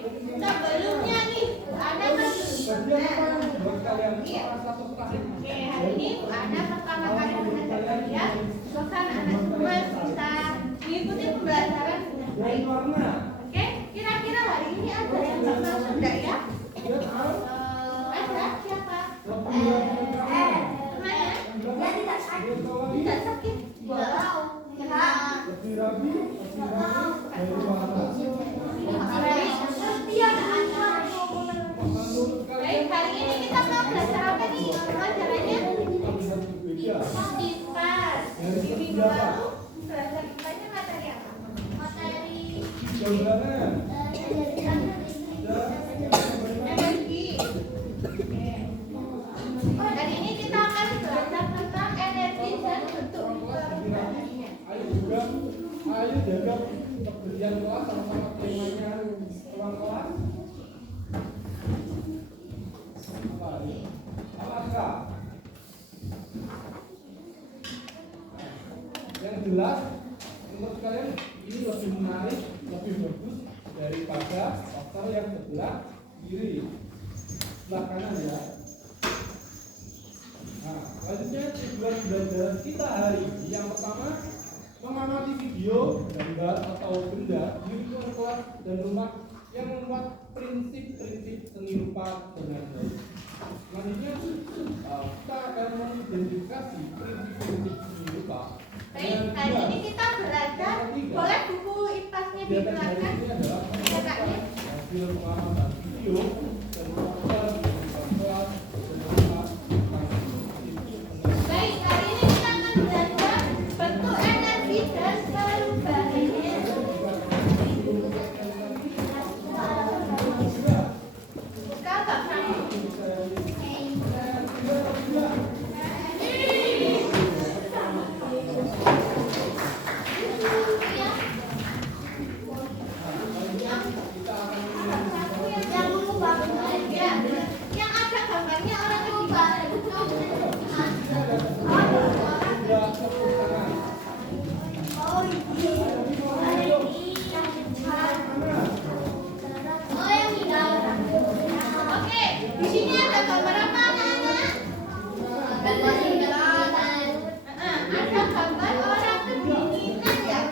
sebelumnya nih ada kan hari ini ada pertama kali belajar kalian bahkan anak semua bisa mengikuti pembelajaran dengan baik. Oke, kira-kira hari ini ada yang nggak masuk enggak ya? Ada siapa? Tidak sakit. Wow. Baik, hari ini kita mau belajar apa nih? Pelajarannya IPA. Minggu lalu belajar IPA-nya materi apa? Materi energi. Hari ini kita akan belajar tentang energi dan bentuk perubahannya. Ayo jaga kebersihan kelas sama-sama temanya ruang kelas. Apakah yang jelas menurut kalian ini lebih menarik, lebih bagus daripada faktor yang sebelah kiri, sebelah kanan ya. Nah, selanjutnya tujuan belajar kita hari ini yang pertama mengamati video, gambar atau benda di lingkungan kelas dan rumah yang memuat prinsip-prinsip seni rupa dengan baik. Selanjutnya kita akan mengidentifikasi prinsip-prinsip seni rupa. Baik, hari ini kita belajar. Boleh buku IPAS-nya diperlihatkan? Kakaknya. Hasil pengamatan video dan gambar di kelas dan rumah. Baik, hari ini kita akan belajar bentuk energi dan perubahannya. Buka Pak Frank. Yang ada gambarnya orang lupa. Oke, di sini ada gambar apa anak-anak? Ada gambar orang kedinginan ya.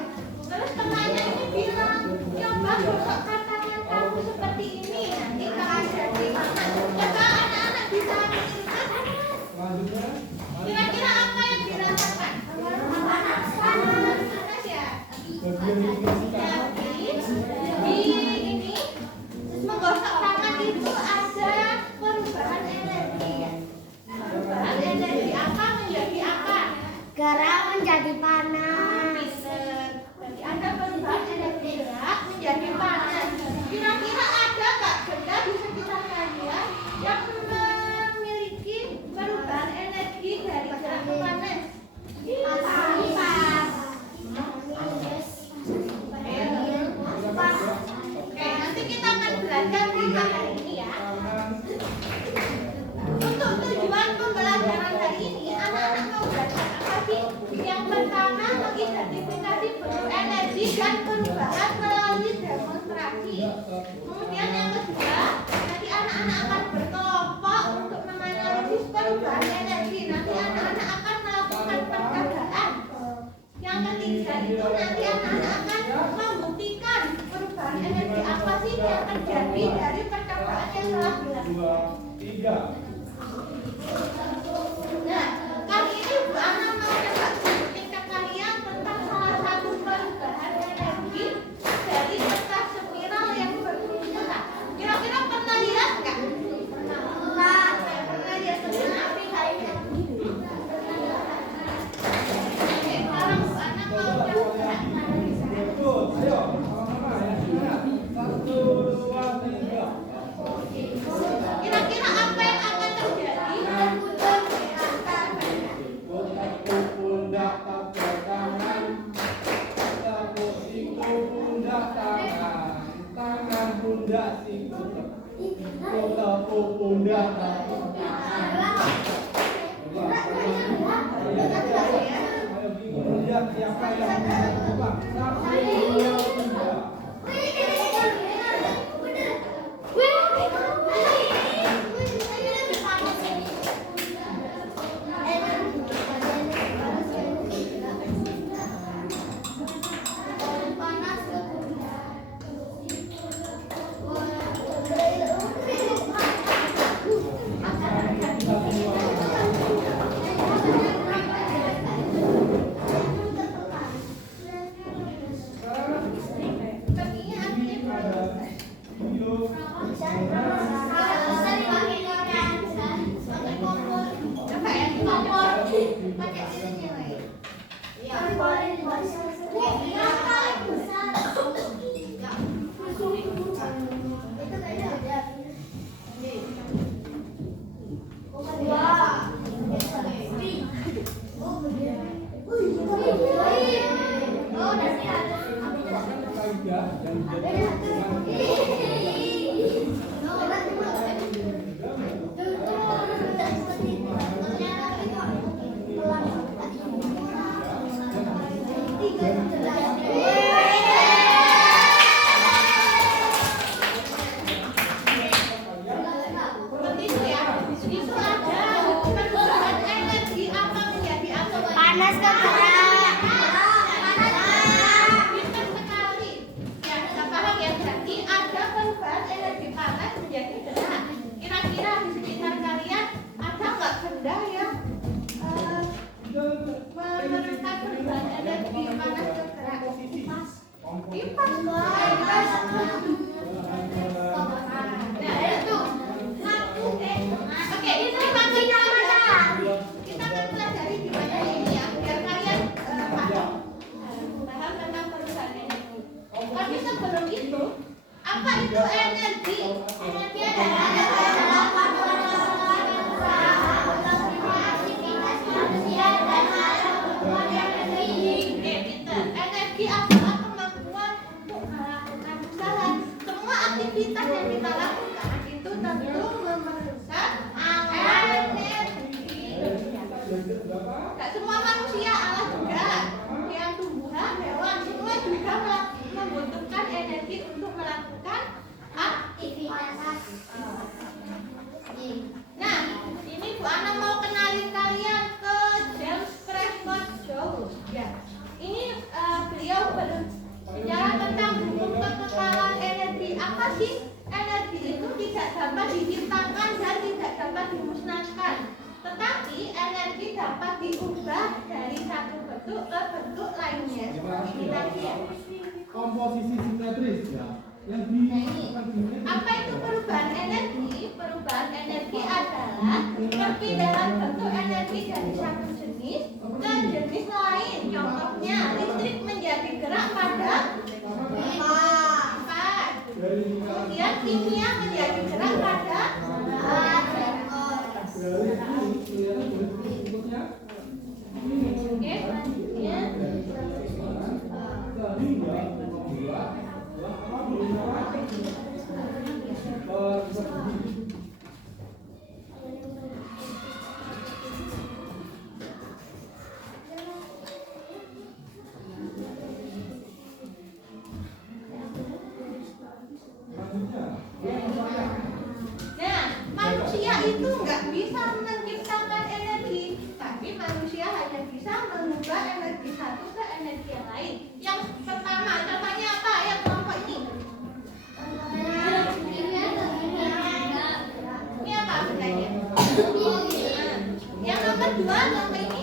Terus temannya ini bilang, coba gosokkan tangan kamu seperti ini. Nanti kalau jadi panas. Coba anak-anak bisa mengingat. Kira-kira apa yang dirasakan? Panas ya. Jadi ini menggosok tangan itu ada perubahan energi ya. Perubahan energi apa menjadi apa? Garam menjadi panas. Jadi ada perubahan energi gerak menjadi panas. Kira-kira ada nggak benda di sekitar kalian yang memiliki perubahan energi dari gerak ke panas? Oke, nanti kita akan belajar tentang hari ini ya. Untuk tujuan pembelajaran hari ini, anak-anak mau belajar apa sih? Yang pertama, mengidentifikasi bentuk energi dan perubahan melalui demonstrasi. Kemudian yang kedua, nanti anak-anak akan berkelompok untuk menganalisis perubahan energi. Nanti anak-anak akan melakukan percobaan. Yang ketiga itu nanti anak-anak akan membuktikan perubahan energi apa sih yang terjadi dari percobaan yang telah dilakukan. 2, 3. Nah, kali ini Bu Ana mau coba tingkat kalian tentang salah satu perubahan energi dari kertas spiral yang berfungsi. Kira-kira pernah lihat nggak? Pernah. Pernah lihat pernah? Oke, sekarang Bu Ana mau coba. Ayo, sama-sama ya. 1, 2, 3. Kira-kira apa yang akan terjadi? Tepuk pundak tapak tangan, tepuk siku pundak tangan, tangan pundak siku, tepuk pundak tepuk tangan. Ayo bingung lihat siapa yang bisa coba. 1, 2, 3. Coba ya, kompor. Pakai sini, Wei. Kaidah dan Seperti itu ya. Itu ada perubahan energi apa menjadi apa? Panas ke gerak. Pintar sekali. Ya, sudah paham ya. Berarti ada perubahan energi panas menjadi gerak. Kira-kira di sekitar kalian ada nggak benda yang meneruskan perubahan energi panas ke gerak? Kipas. Nah, itu. Oke, ini makanya kita akan pelajari di mana ini ya, biar kalian paham tentang perubahan energi. Tapi sebelum itu, apa itu energi? Energi adalah Oke, pintar. Energi adalah kemampuan untuk melakukan usaha. Semua aktivitas yang kita lakukan itu tentu memerlukan energi. Gak semua manusia, Allah juga. Yang tumbuhan, hewan, semua juga membutuhkan energi untuk melakukan aktivitas. Nah, ini Bu Ana mau kenalin kalian ke James Prescott Joule. Ya, ini beliau berbicara tentang hukum kekekalan energi. Apa sih? Energi itu tidak dapat diciptakan dan tidak dapat dimusnahkan. Tetapi energi dapat diubah dari satu bentuk ke bentuk lainnya. Ini tadi ya. komposisi simetris ya. Yang di Apa itu perubahan energi? Perubahan energi adalah perpindahan bentuk energi dari satu jenis ke jenis lain. Contohnya, listrik menjadi gerak pada empat. Kemudian kimia menjadi gerak pada Oke, selanjutnya. Nah, manusia itu nggak bisa menciptakan energi, tapi manusia hanya bisa mengubah energi satu ke energi yang lain. Yang pertama, contohnya apa? Yang kelompok ini. Ini apa bedanya? Yang nomor dua, kelompok ini.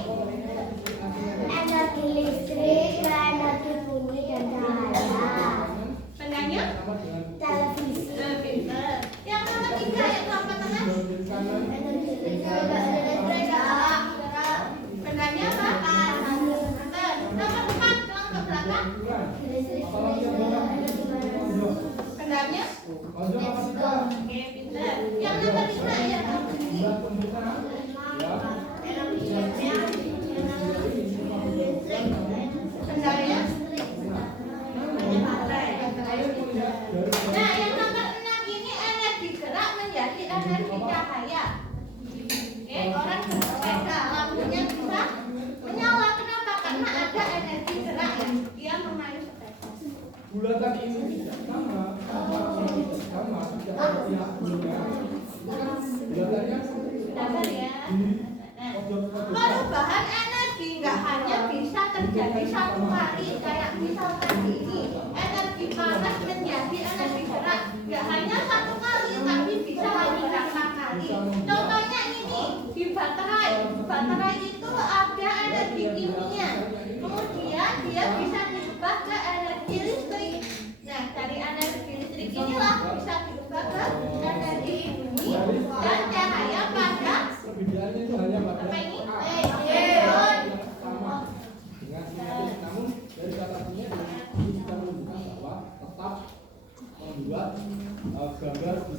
Energi listrik, energi bumi dan cahaya. Bedanya? Televisi. Pinter. Yang nomor tiga, yang kelompok tengah. Energi listrik, Bedanya apa? Pinter. Nomor empat, kelompok belakang. Bedanya? Oke, pinter. Yang nomor lima, ya kelompok ini. Bedanya? Nah, yang nomor 6 ini energi gerak menjadi energi cahaya. Oke, orang bersepeda, lampunya bisa menyala. Kenapa? Karena ada energi gerak yang dia memayu sepeda. Bulatan ini tidak sama, tidak seperti yang sebelumnya. Bulatannya Dasar ya. Nah, perubahan energi nggak hanya bisa terjadi satu kali, kayak misalkan ini energi panas menjadi energi gerak, nggak hanya satu kali, tapi bisa beberapa kali. Contohnya ini di baterai. Baterai itu ada energi kimia, kemudian dia bisa diubah ke energi listrik. Nah, dari energi listrik inilah bisa diubah ke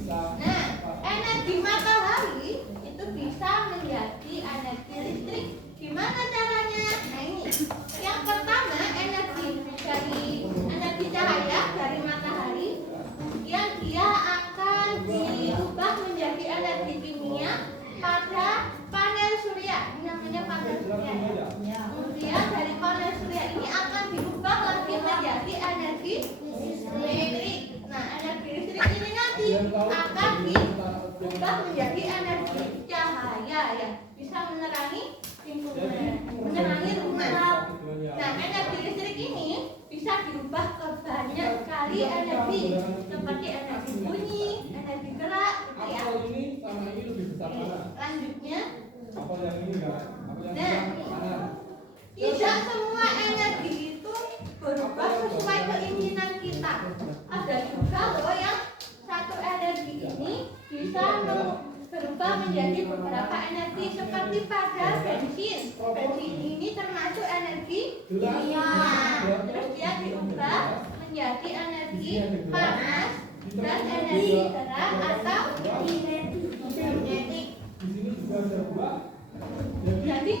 bisa. Nah, energi matahari itu bisa menjadi energi listrik. Gimana caranya? Nah ini, yang pertama energi cahaya dari matahari, yang dia akan diubah menjadi energi kimia pada panel surya. Ini namanya panel surya. Ya. Kemudian dari panel surya ini akan diubah lagi menjadi energi listrik. Nah, energi listrik ini nanti akan diubah menjadi energi cahaya ya, bisa menerangi lingkungan, menerangi rumah. Nah, energi listrik ini bisa diubah ke banyak sekali energi, seperti energi bunyi, energi gerak, gitu ya. Apel ini sama ini lebih besar mana? Lanjutnya, Apel yang ini enggak? Apel yang nah, mana? tidak semua energi itu berubah sesuai keinginan kita. Ada juga loh yang satu energi ini bisa berubah menjadi beberapa energi, seperti pada bensin. Bensin ini termasuk energi kimia. Terus dia diubah menjadi energi panas dan energi gerak atau kinetik. Di sini juga ada dua. Jadi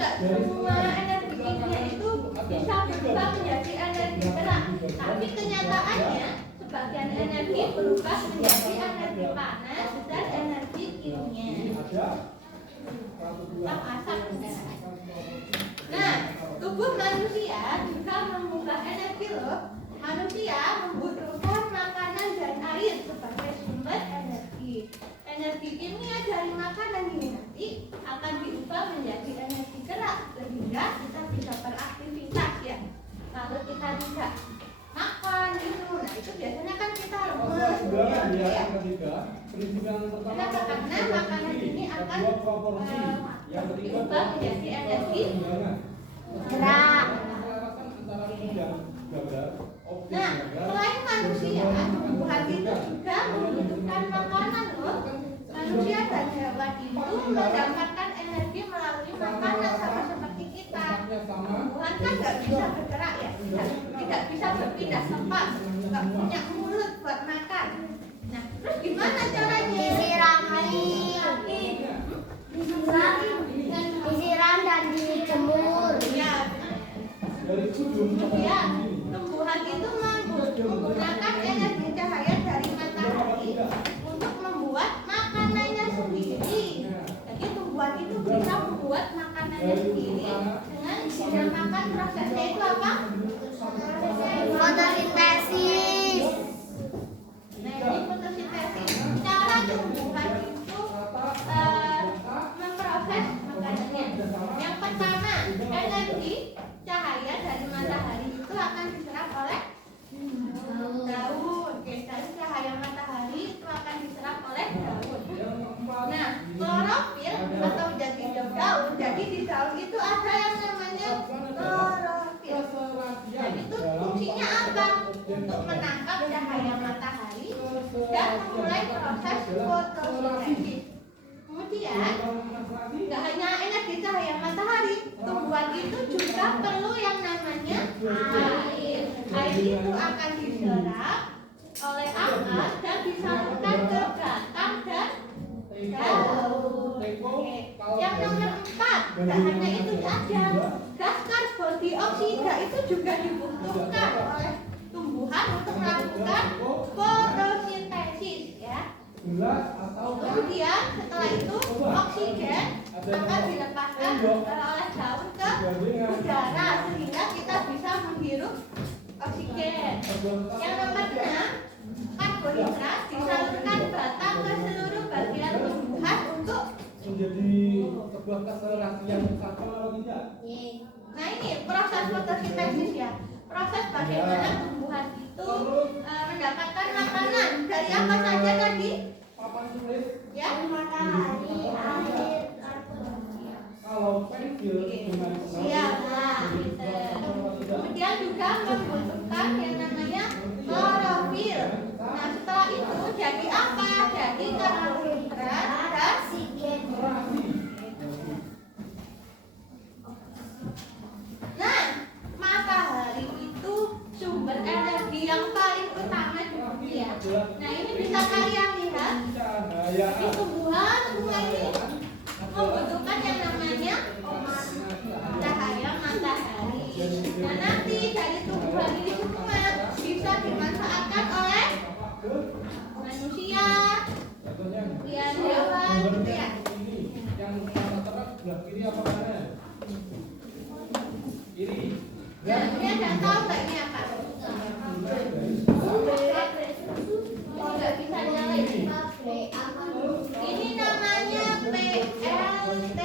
nggak semua energi kimia itu bisa berubah menjadi energi gerak. Tapi kenyataannya sebagian energi berubah menjadi energi panas dan energi kimia. Asap. Nah, tubuh manusia juga mengubah energi loh. Manusia membutuhkan makanan dan air sebagai sumber energi. Energi kimia dari makanan ini nanti akan diubah menjadi energi gerak sehingga kita bisa beraktivitas ya. Kalau kita tidak makan gitu, nah itu biasanya kan kita lemes Ya, ya. yang ketiga, prinsip yang pertama Karena makanan ini akan dua proporsi. Yang ketiga diubah menjadi energi Gerak. Keselarasan antara bidang gambar, objek Nah, gambar, selain manusia, tumbuhan itu juga membutuhkan makanan loh. Manusia dan hewan itu mendapatkan energi melalui makanan sama seperti kita. Tumbuhan kan nggak bisa bergerak ya, tidak bisa berpindah tempat, nggak punya mulut buat makan. Nah, terus gimana caranya? Disiram dan dijemur. Ya, dari ujung ke kemudian tumbuhan itu menggunakan energi cahaya dari matahari untuk membuat makanannya sendiri. Jadi tumbuhan itu bisa membuat makanannya sendiri dengan dinamakan prosesnya itu apa? Fotosintesis. Nah, ini fotosintesis. Cara tumbuhan itu memproses makanannya. Yang pertama, energi cahaya dari matahari itu akan diserap oleh daun. Oke, dari cahaya matahari itu akan diserap oleh daun. Nah, klorofil atau jadi daun. Jadi di daun itu ada yang namanya klorofil. Dan itu fungsinya apa? Untuk menangkap cahaya matahari dan memulai proses fotosintesis. Kemudian, nggak hanya energi cahaya matahari, tumbuhan itu juga perlu yang namanya air. Air itu akan diserap oleh akar dan disalurkan ke batang dan daun. Oke. Yang nomor 4, nggak hanya itu saja, gas karbon dioksida itu juga dibutuhkan oleh tumbuhan untuk melakukan fotosintesis ya. Kemudian setelah itu oksigen akan dilepaskan oleh daun ke udara sehingga kita bisa menghirup oksigen. Yang nomor 6, karbohidrat disalurkan batang ke seluruh bagian tumbuhan untuk menjadi sebuah keselarasan yang sama atau tidak? Nah ini proses fotosintesis ya. Proses bagaimana tumbuhan itu mendapatkan makanan dari apa saja tadi? Papan tulis Ya. Matahari, air, kalau pensil dengan Siap. Kemudian juga membutuhkan yang namanya klorofil. Nah setelah itu jadi apa? Jadi karbohidrat dan oksigen. Nah, matahari itu sumber energi yang paling utama di dunia. Nah, ini bisa manusia, Contohnya kemudian hewan, gitu ya. ini yang mata terang sebelah kiri apa kanan? Kiri. Nah, ini ada tahu nggak ini apa? Nggak bisa nyalain. Ini namanya PLT.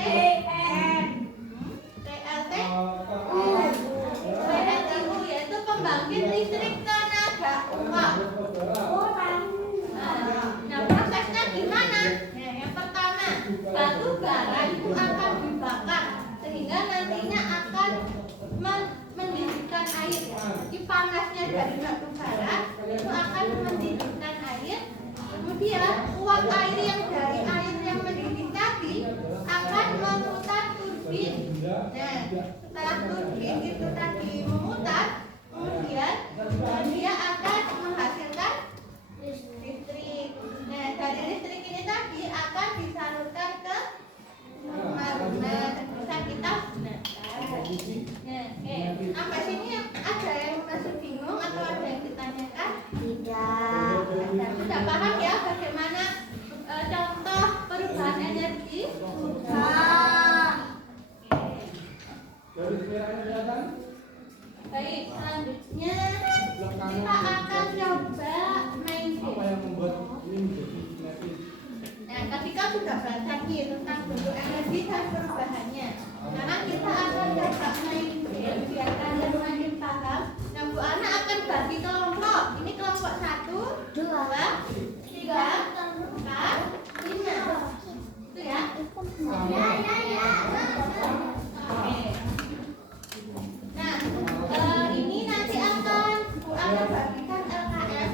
PLT. PLT itu yaitu pembangkit listrik tenaga uap. Nah, prosesnya gimana? Nah, yang pertama, batu bara itu akan dibakar sehingga nantinya akan mendidihkan air. Jadi panasnya dari batu bara itu akan mendidihkan air. Kemudian uap air yang dari air yang mendidih tadi akan memutar turbin. Nah, setelah turbin itu tadi memutar, kemudian dia akan menghasilkan listrik. Nah, dari listrik ini tadi akan disalurkan ke rumah-rumah dan bisa kita gunakan. Nah, sampai sini ada yang masih bingung atau ada yang ditanyakan? Tidak. Sudah paham ya bagaimana contoh perubahan energi? Garis merahnya kelihatan? Baik, selanjutnya kita akan coba main Apa game. yang membuat ini menjadi sinergis? Nah, ketika sudah baca nih tentang bentuk energi dan perubahannya, sekarang kita akan coba main game biar kalian makin paham. Nah, Bu Ana akan bagi kelompok. Ini kelompok 1, 2, 3, 4, 5. Itu ya. Oke. Nah, ini nanti akan Bu Ana bagikan LKS.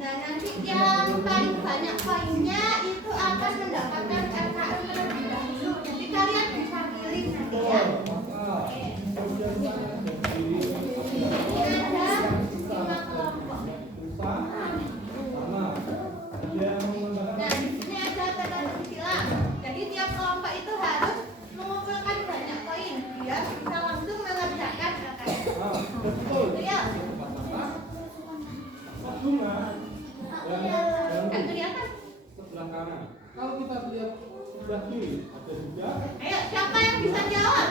Nah, nanti yang paling banyak poinnya itu akan mendapatkan LKS terlebih dahulu. Jadi kalian bisa pilih nanti ya. Oke. Ini ada 5 kelompok. Nah, di sini ada tanda silang. Jadi tiap kelompok itu harus mengumpulkan banyak poin biar bisa langsung mengerjakan LKS. Real. Kan kelihatan? Sebelah kanan. Kalau kita lihat sebelah kiri, ada juga Ayo, siapa yang bisa jawab?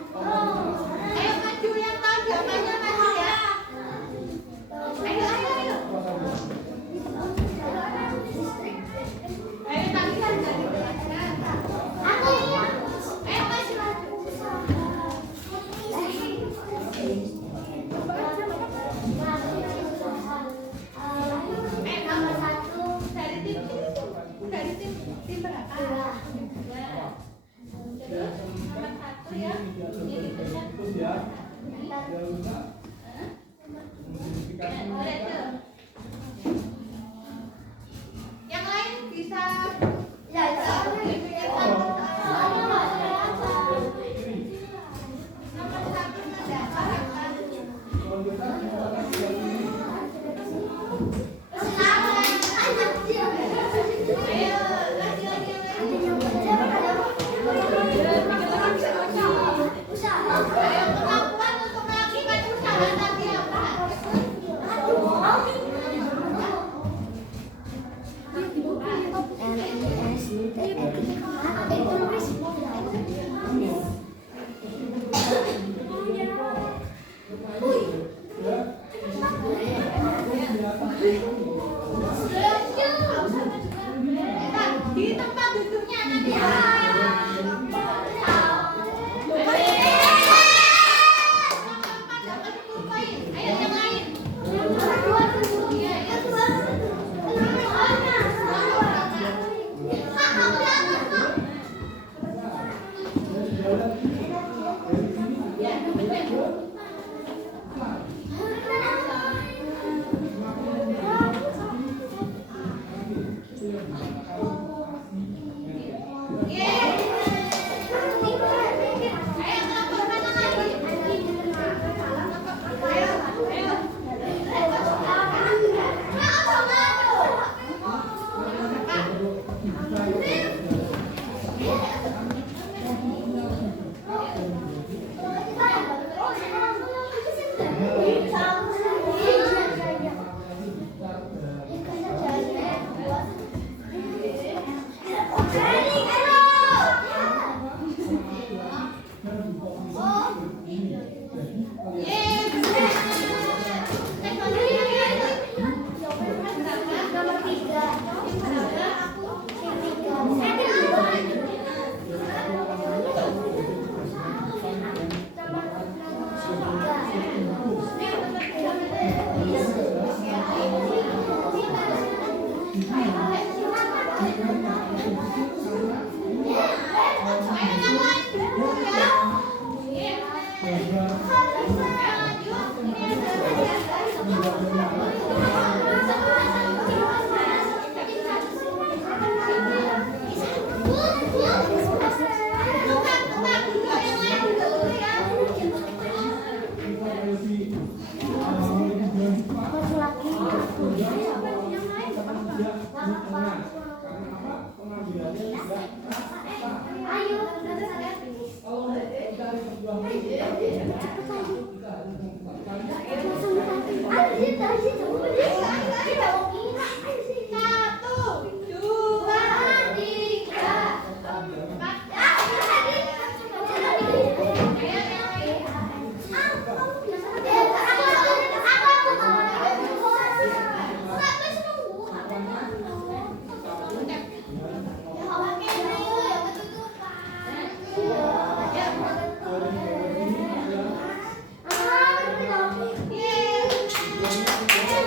Ayo maju yang tahu jawabannya maju ya. Ayo, ayo, ayo. Ayo tangan dari belakang. Ayo maju. Nomor 1 dari tim sini. Dari tim berapa? Dua. Jadi nomor 1 ya. Ini dikejar. Boleh tuh. Yang lain bisa nomor 1 mendapat. Ayo, lagi. Ayo, kemampuan untuk melakukan usaha tadi apa? Ya. Nomor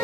1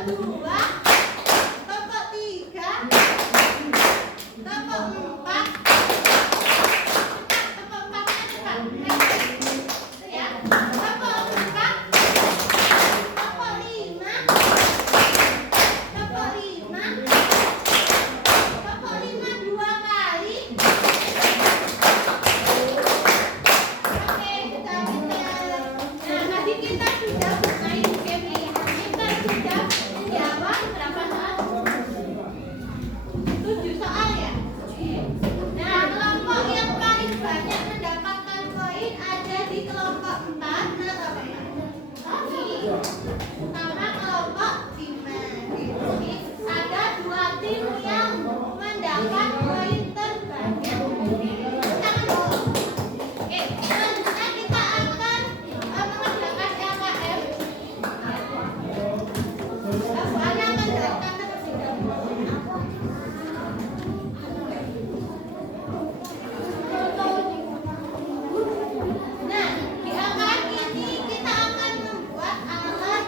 2, kelompok 3, kelompok 4. Kelompok 4-nya cepat. Ya. Kelompok 4, kelompok 5, kelompok 5, kelompok 5 2 kali. Oke, sudah benar. Nah, tadi kita sudah bermain game ini. Kita sudah menjawab berapa soal? 7 soal ya? Nah, kelompok yang paling banyak mendapatkan poin ada di kelompok 4. Nah, sama kelompok 5. Jadi, ada 2 tim yang mendapat poin terbanyak. Tangan dulu. Oke, selanjutnya kita akan mengerjakan LKM. Soalnya akan dilakukan terlebih dahulu. Nah, di LKM ini kita akan membuat alat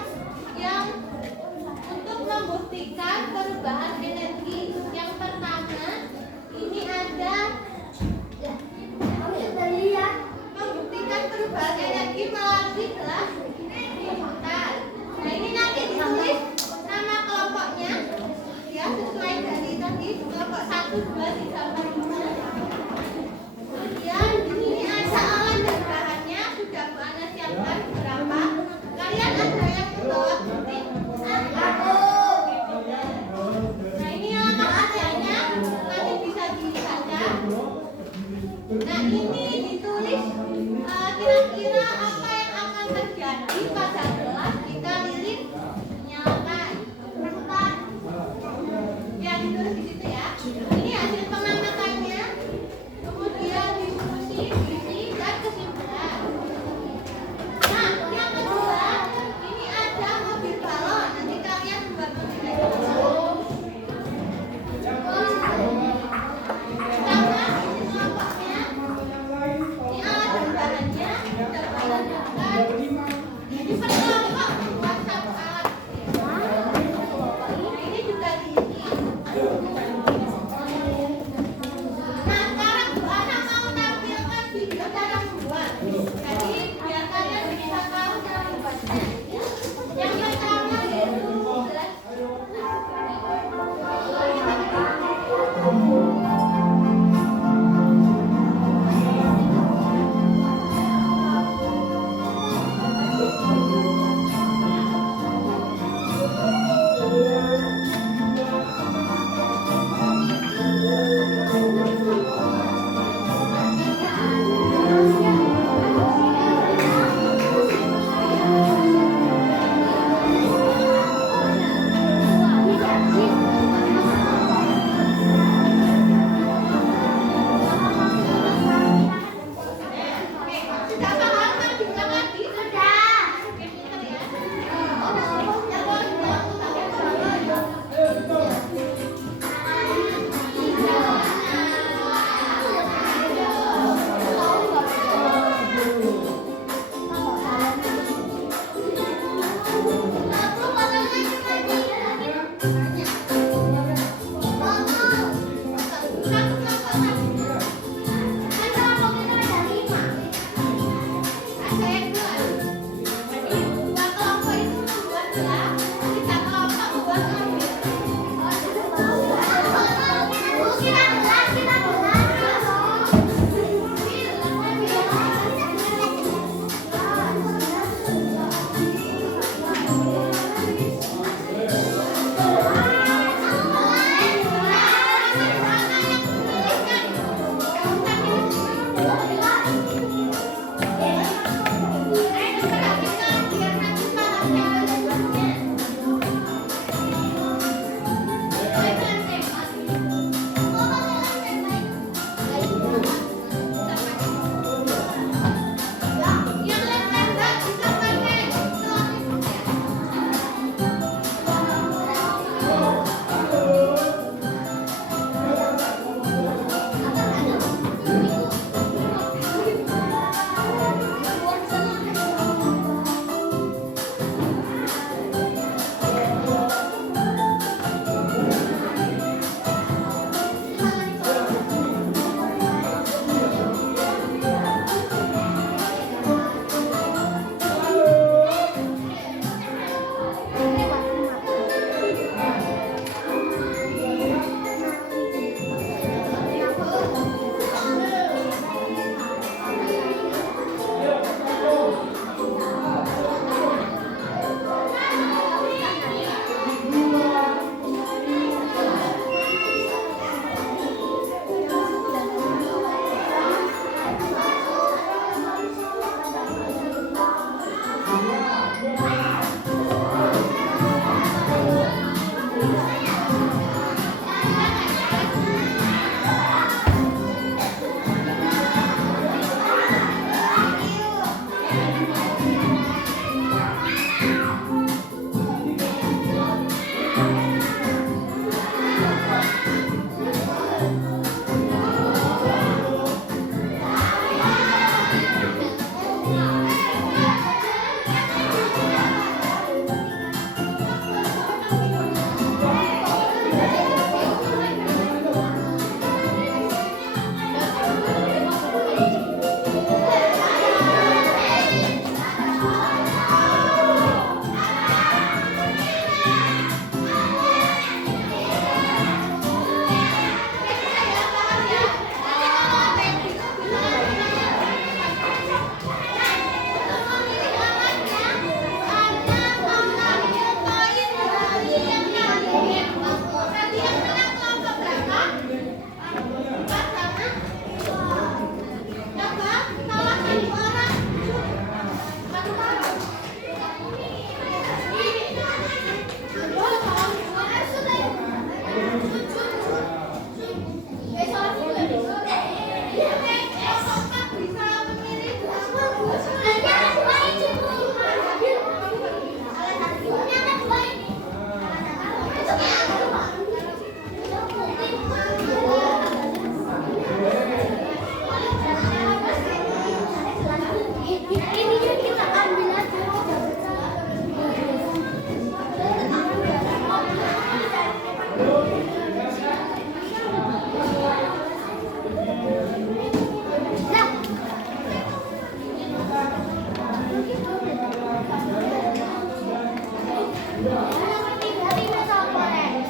Nomor 3 Rina sapa rek?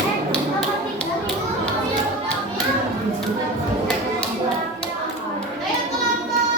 Nomor 3 Ayo kelompok.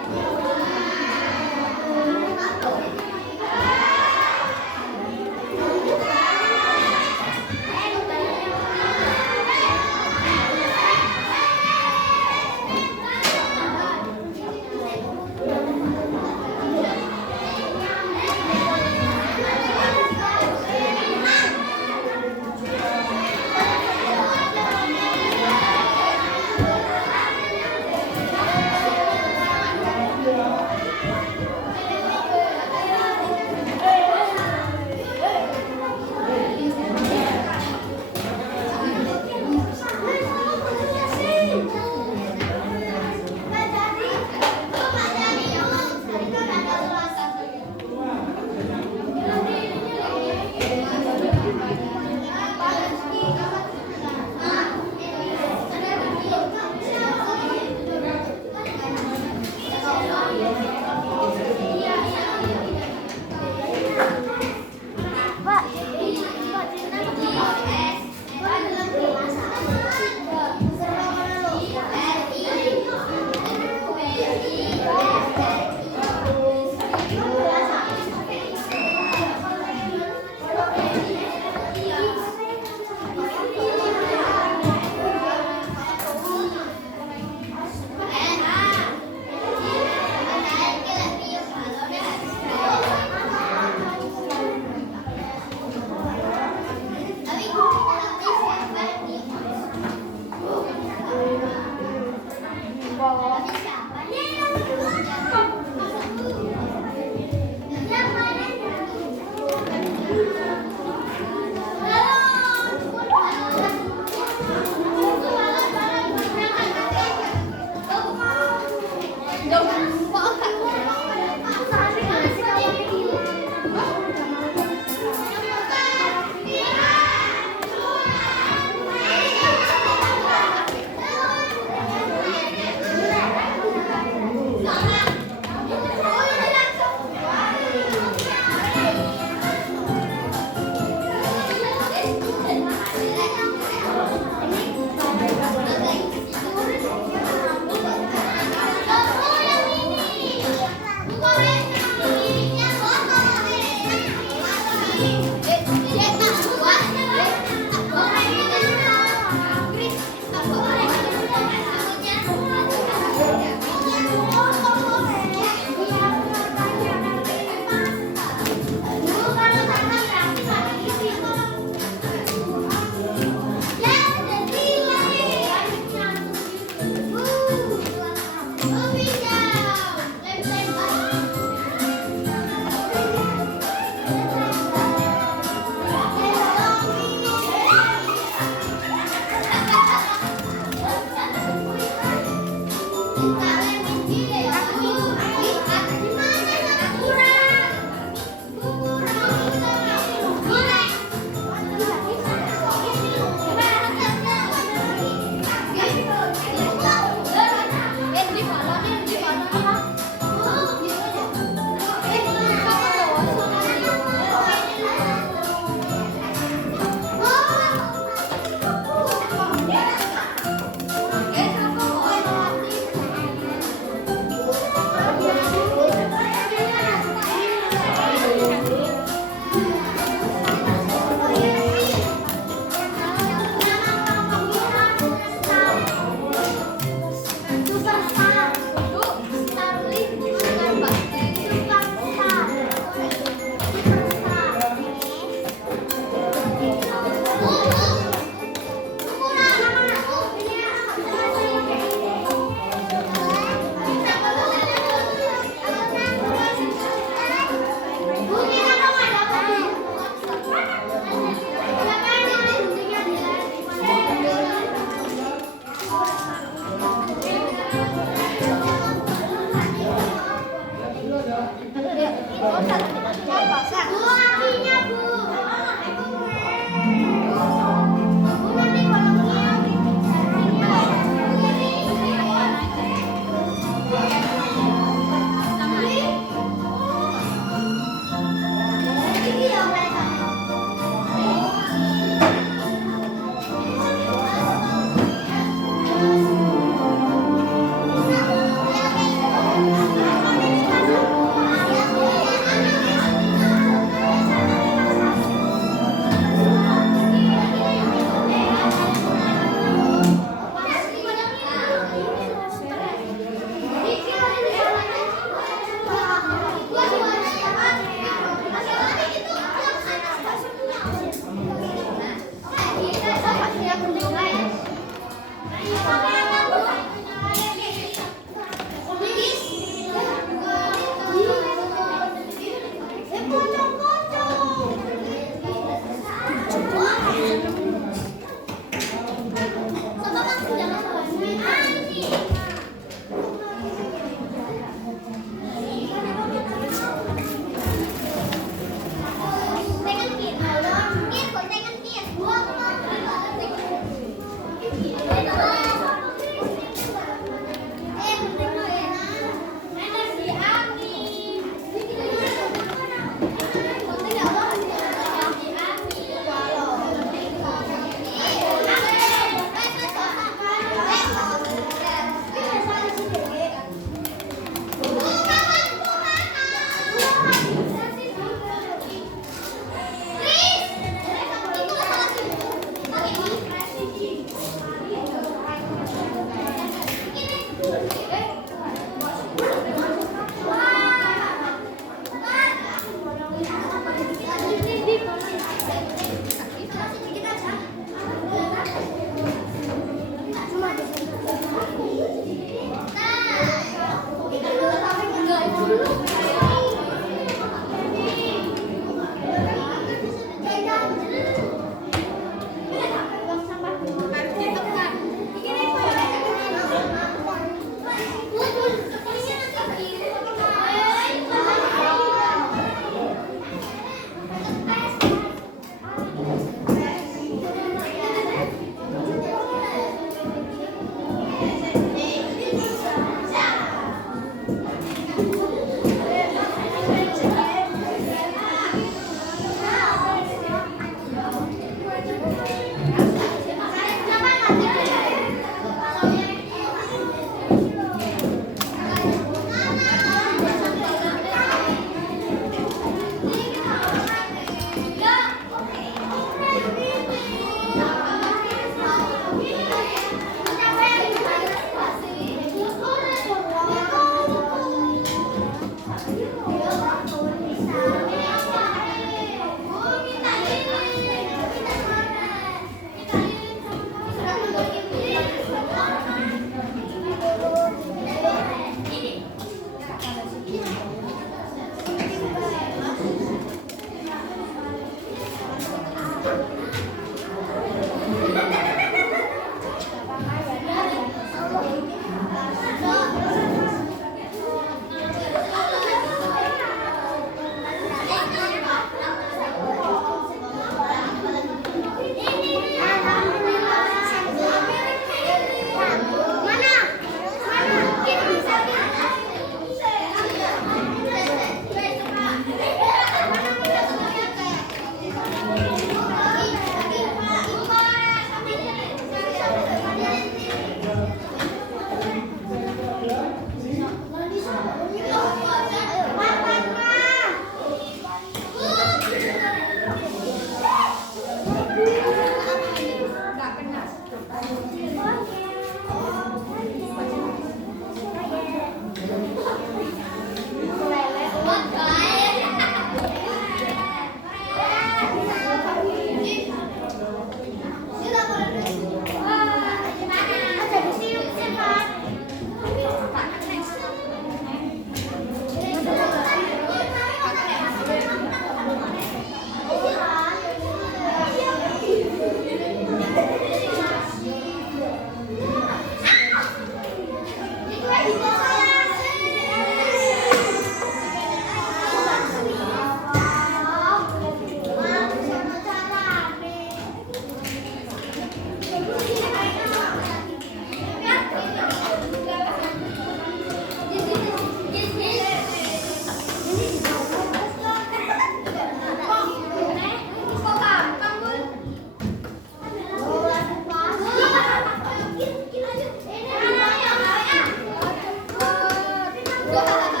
Wah.